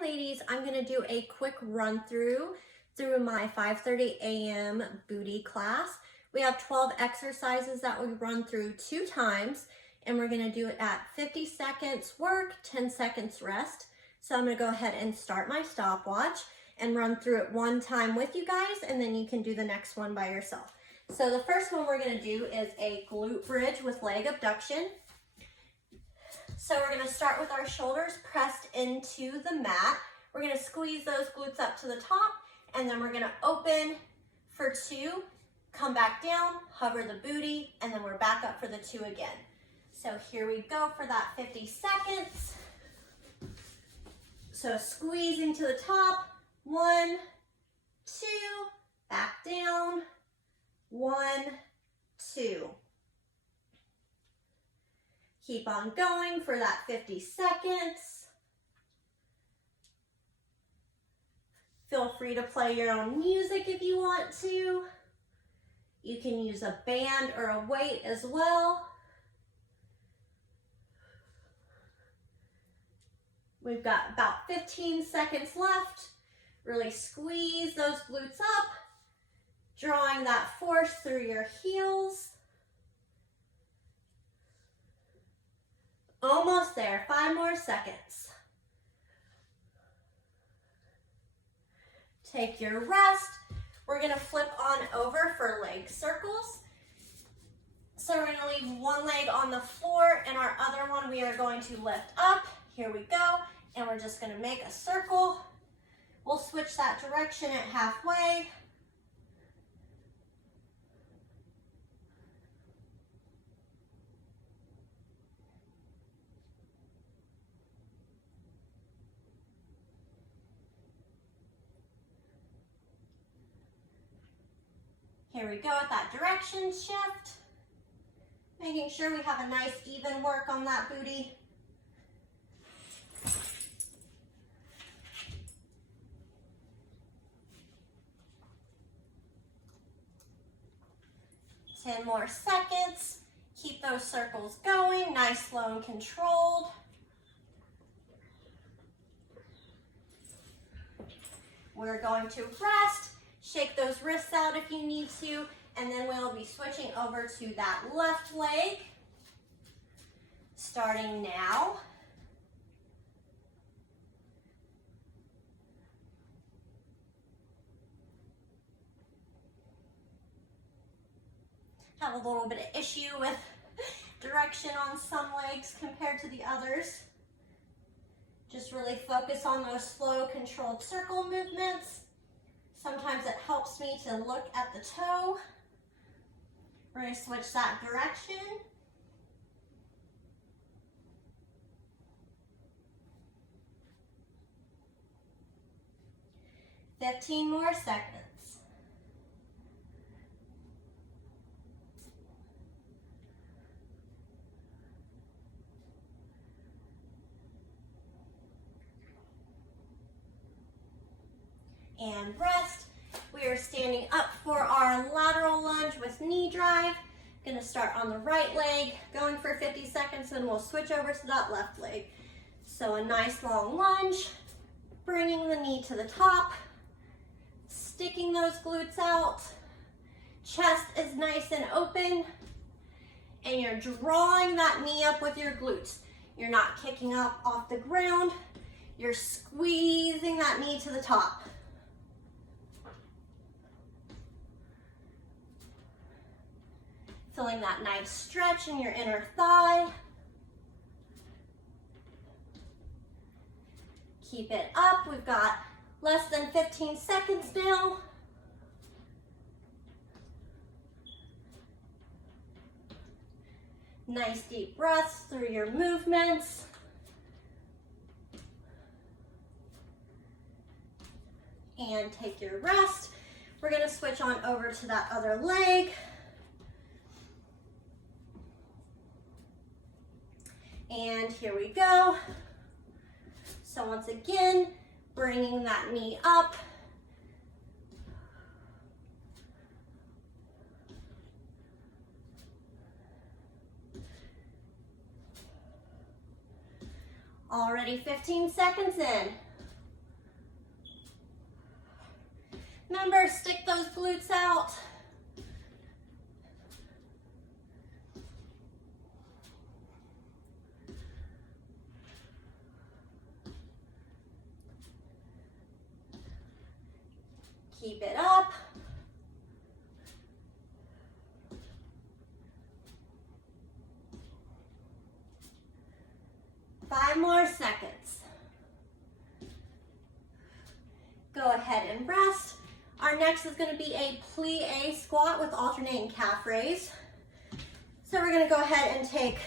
ladies, I'm gonna do a quick run through my 5:30 a.m. booty class. We have 12 exercises that we run through 2 times, and we're gonna do it at 50 seconds work, 10 seconds rest. So I'm gonna go ahead and start my stopwatch and run through it 1 time with you guys, and then you can do the next one by yourself. So the first one we're gonna do is a glute bridge with leg abduction. So we're gonna start with our shoulders pressed into the mat. We're gonna squeeze those glutes up to the top, and then we're gonna open for 2, come back down, hover the booty, and then we're back up for the 2 again. So here we go for that 50 seconds. So squeezing to the top, 1, 2, back down, 1, 2. Keep on going for that 50 seconds. Feel free to play your own music if you want to. You can use a band or a weight as well. We've got about 15 seconds left. Really squeeze those glutes up, drawing that force through your heels. Almost there, 5 more seconds. Take your rest. We're gonna flip on over for leg circles. So we're gonna leave one leg on the floor and our other one we are going to lift up. Here we go. And we're just gonna make a circle. We'll switch that direction at halfway. Here we go with that direction shift. Making sure we have a nice even work on that booty. Ten more seconds. Keep those circles going, nice, slow, and controlled. We're going to rest. Shake those wrists out if you need to, and then we'll be switching over to that left leg. Starting now. Have a little bit of issue with direction on some legs compared to the others. Just really focus on those slow, controlled circle movements. Sometimes it helps me to look at the toe. We're going to switch that direction. "15 more seconds. And rest. We are standing up for our lateral lunge with knee drive. Gonna start on the right leg, going for 50 seconds, and we'll switch over to that left leg. So a nice long lunge, bringing the knee to the top, sticking those glutes out. Chest is nice and open, and you're drawing that knee up with your glutes. You're not kicking up off the ground. You're squeezing that knee to the top. Feeling that nice stretch in your inner thigh. Keep it up. We've got less than 15 seconds now. Nice deep breaths through your movements. And take your rest. We're going to switch on over to that other leg. And here we go. So once again, bringing that knee up. Already 15 seconds in. Remember, stick those glutes out. Keep it up. Five more seconds. Go ahead and rest. Our next is going to be a plie squat with alternating calf raise. So we're going to go ahead and take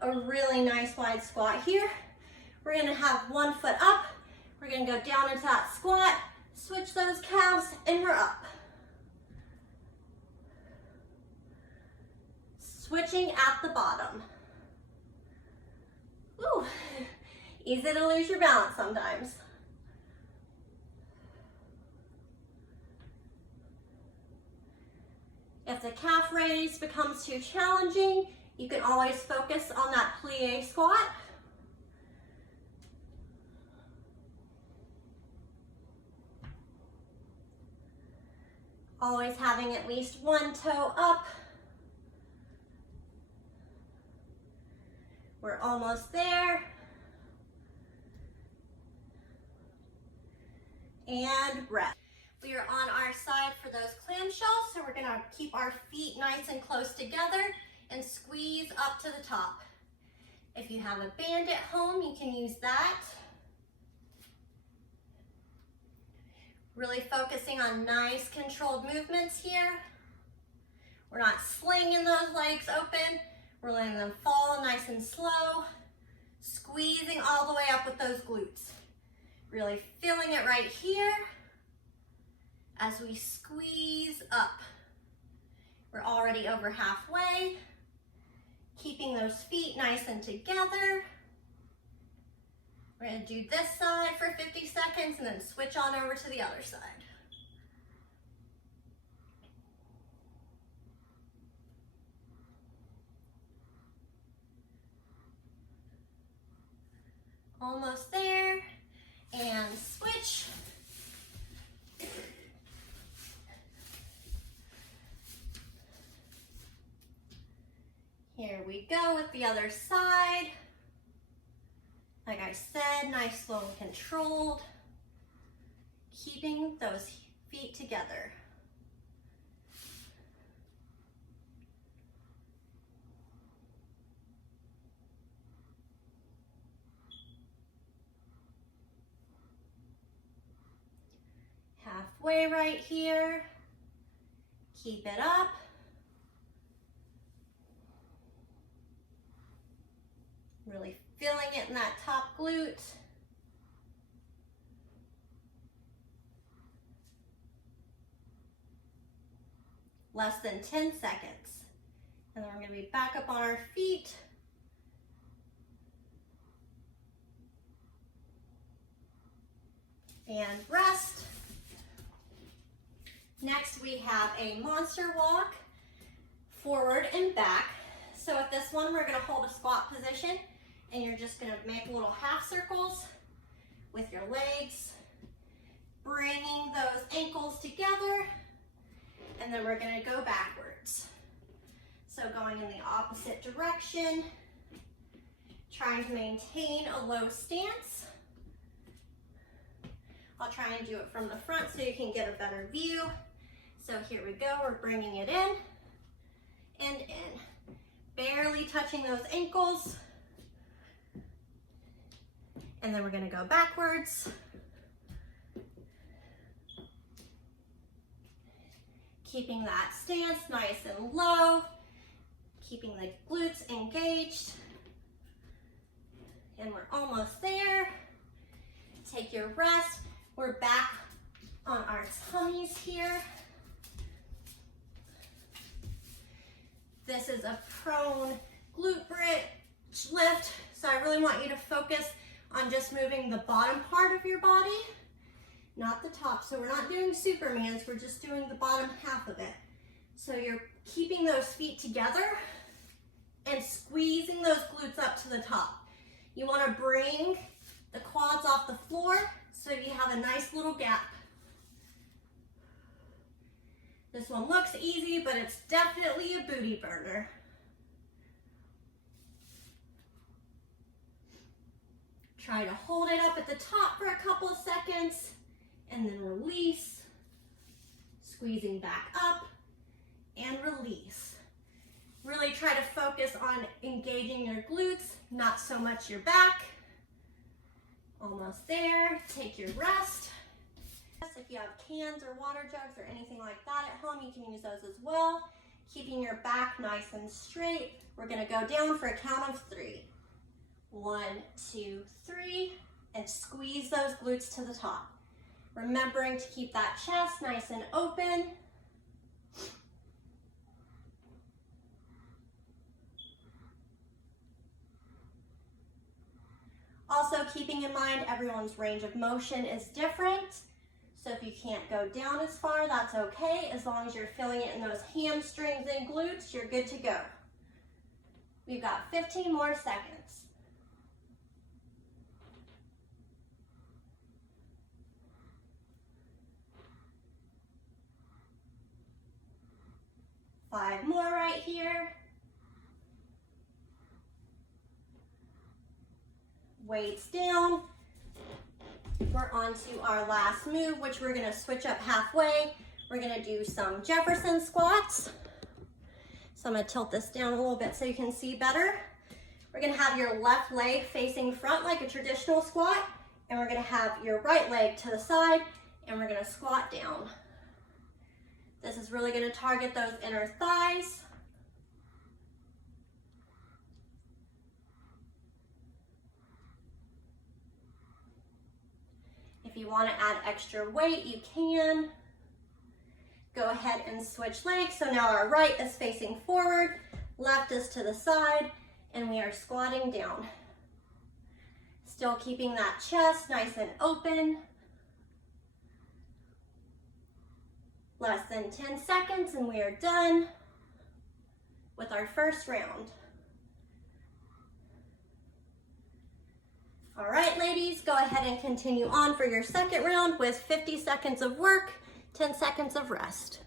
a really nice wide squat here. We're going to have one foot up. We're going to go down into that squat, switch those calves, and we're up. Switching at the bottom. Ooh, easy to lose your balance sometimes. If the calf raise becomes too challenging, you can always focus on that plie squat. Always having at least one toe up. We're almost there. And rest. We are on our side for those clamshells, so we're gonna keep our feet nice and close together and squeeze up to the top. If you have a band at home, you can use that. Really focusing on nice controlled movements here. We're not slinging those legs open. We're letting them fall nice and slow, squeezing all the way up with those glutes. Really feeling it right here as we squeeze up. We're already over halfway, keeping those feet nice and together. We're gonna do this side for 50 seconds and then switch on over to the other side. Almost there, and switch. Here we go with the other side. Like I said, nice, slow, and controlled. Keeping those feet together. Halfway right here. Keep it up. Really feeling it in that top glute. Less than 10 seconds. And then we're going to be back up on our feet. And rest. Next we have a monster walk, forward and back. So with this one, we're going to hold a squat position, and you're just going to make little half circles with your legs, bringing those ankles together, and then we're going to go backwards. So going in the opposite direction, trying to maintain a low stance. I'll try and do it from the front so you can get a better view. So here we go, we're bringing it in and in. Barely touching those ankles. And then we're gonna go backwards. Keeping that stance nice and low. Keeping the glutes engaged. And we're almost there. Take your rest. We're back on our tummies here. This is a prone glute bridge lift, so I really want you to focus on just moving the bottom part of your body, not the top. So we're not doing Supermans, we're just doing the bottom half of it. So you're keeping those feet together and squeezing those glutes up to the top. You want to bring the quads off the floor so you have a nice little gap. This one looks easy, but it's definitely a booty burner. Try to hold it up at the top for a couple of seconds and then release, squeezing back up and release. Really try to focus on engaging your glutes, not so much your back. Almost there. Take your rest. If you have cans or water jugs or anything like that at home, you can use those as well. Keeping your back nice and straight. We're going to go down for a count of 3. 1, 2, 3, and squeeze those glutes to the top. Remembering to keep that chest nice and open. Also keeping in mind everyone's range of motion is different. So if you can't go down as far, that's okay. As long as you're feeling it in those hamstrings and glutes, you're good to go. We've got 15 more seconds. Five more right here. Weights down. We're on to our last move, which we're gonna switch up halfway. We're gonna do some Jefferson squats. So I'm gonna tilt this down a little bit so you can see better. We're gonna have your left leg facing front like a traditional squat, and we're gonna have your right leg to the side, and we're gonna squat down. This is really gonna target those inner thighs. If you want to add extra weight, you can. Go ahead and switch legs. So now our right is facing forward, left is to the side, and we are squatting down. Still keeping that chest nice and open. Less than 10 seconds and we are done with our first round. All right, ladies, go ahead and continue on for your second round with 50 seconds of work, 10 seconds of rest.